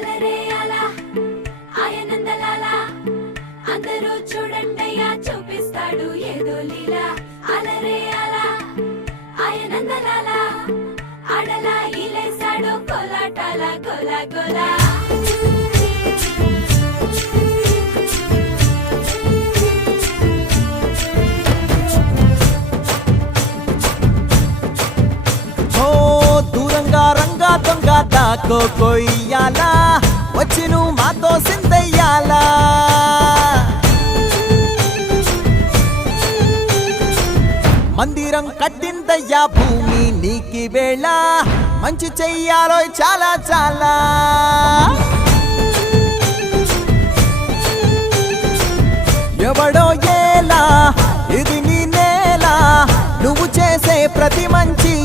అలరే అలా ఆయనందలాల అందరూ చూడండయ్యా చూపిస్తాడు ఏదో లీలా అలరే అలా ఆయనందలాల ఆడలా ఇలేసాడు కోలాటాల గోలా గోలా రంగా దొంగ దాకో కొయ్యాలా వచ్చి నువ్వు మాతో సిందయ్యాలా మందిరం కట్టిందయ్యా భూమి నీకి వేళ మంచి చెయ్యాలో చాలా చాలా ఎవడో ఏలా